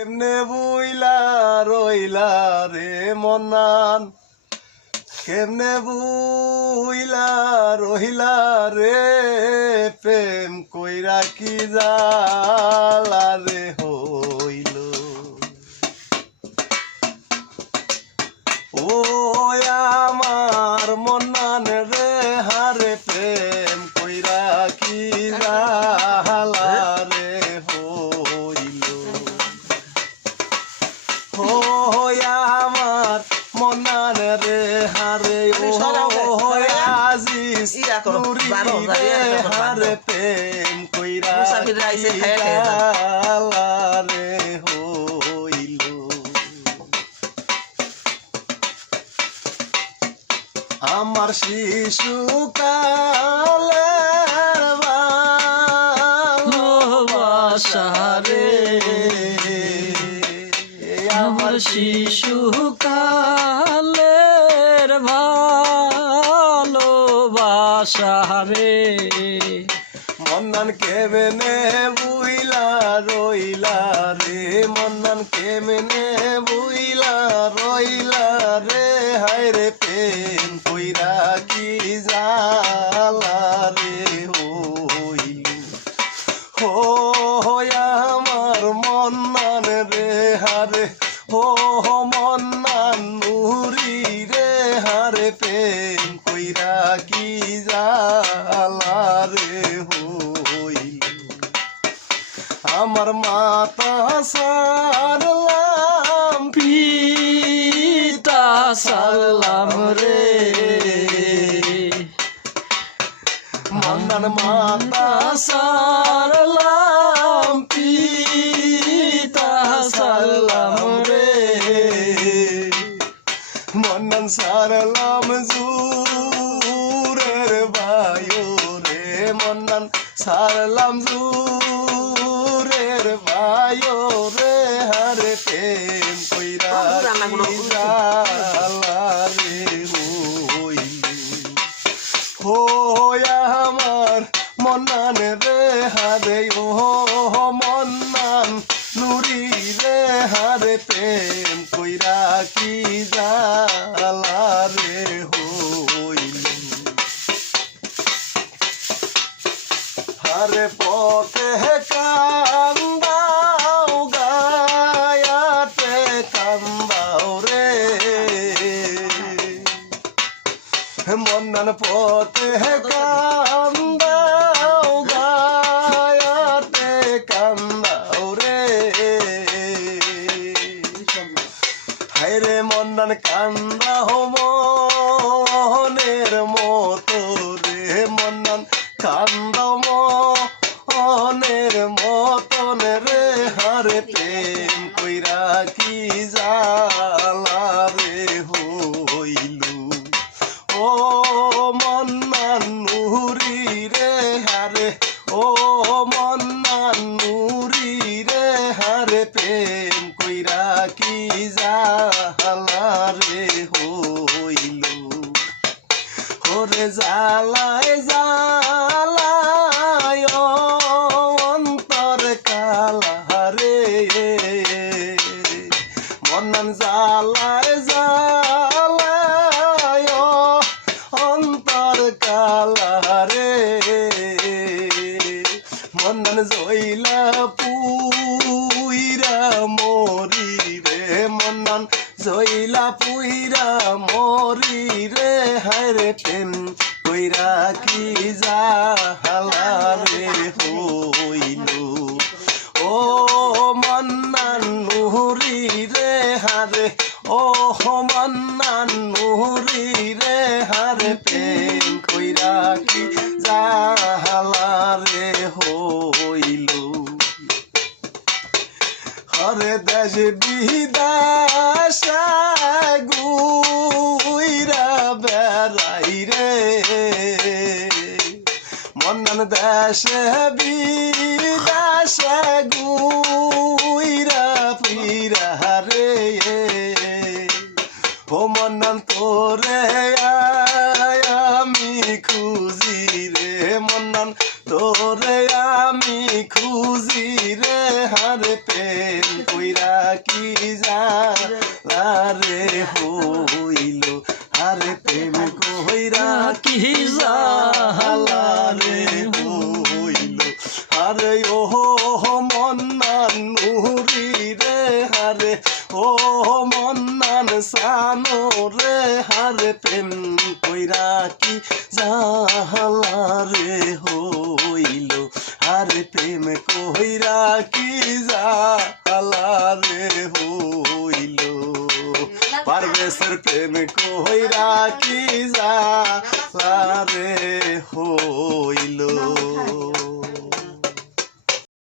কেমনে বুইলা রইলা রে মন্নান, কেমনে বুইলা রহিলা রে, প্রেম কইরা কি জালা রে হইল। ও আমার মন্নান রে হারে, প্রেম কইরা কি জালা রে হইল। ও আমার মন্নান রে হারে, ও আজিজ নুরি রে হারে, প্রেম কইরা কি জালা রে হইল। আমার শিশুকালের ভালোবাসা রে, আমার শিশুকালের ভালোবাসা রে, মন্নান কেমনে বুইলা রইলা রে, মন্নান কেমনে বুইলা রইলা রে, হায় রে প্রেম কইরা কি জালা রে হইল। ও আমার মন্নান রে হারে, ও মন্নান নুরি রে হারে, প্রেম কইরা কি জালা রে হইল। আমার মাতা সারলাম পিতা সালাম রে, মন্নান মাতা সারলাম পিতা সারলাম রে, মন্নান সারলাম জুরের বায়ু রে, মন্নান সারলাম জুরের বায়ু রে, হারে প্রেম কইরা কি জালা রে হইল। ও আমার মন্নান রে হারে, ও মন্নান নুরি রে হারে, প্রেম কইরা কি জালা রে হইল। হারে পথে কান্দাও গায়াতে কান্দাও রে, মন্নান পথে কান্দাও গায়াতে কান্দাও রে, হায় রে মন্নান কান্দাও মনের মতো রে, মন্নান কান্দাও মনের মতন রে, হারে প্রেম কইরা কি জালা রে হইল। ও মন্নান নুরি রে হারে, ও মন্নান নুরি রে হারে, প্রেম কইরা কি জালা রে হইল। ওরে জালায় জালায় অন্তর কালা রে, মন্নান জালায় জালায় অন্তর কালা রে, মন্নান জইলা পুইরা মরি রে, মন্নান জইলা পুইরা মরি রে, হায় রে প্রেম কইরা কি জালা রে হইল। ও মন্নান নুরি রে হারে, ও মন্নান নুরি রে হারে, প্রেম কইরা কি জালা রে হইল। হরে দেশ বিদেশ গুইরা বেড়াই রে, মন্নান দেশে বিদেশে গুইরা ফিরা রে, ও মন্নান তোরে আমি খুঁজি রে, মন্নান তোরে আমি খুঁজি রে, হারে প্রেম কইরা কি জালারে হইল আরে প্রেম কইরা কি জালারে জালারে হইল আরে ও মন্নান নুরি রে হারে ও মন্নান সানো রে হারে প্রেম কইরা কি জালারে হইল আরে প্রেম কইরা কি জালারে হইল পারবেশের প্রেম কইরা কি জালারে হইল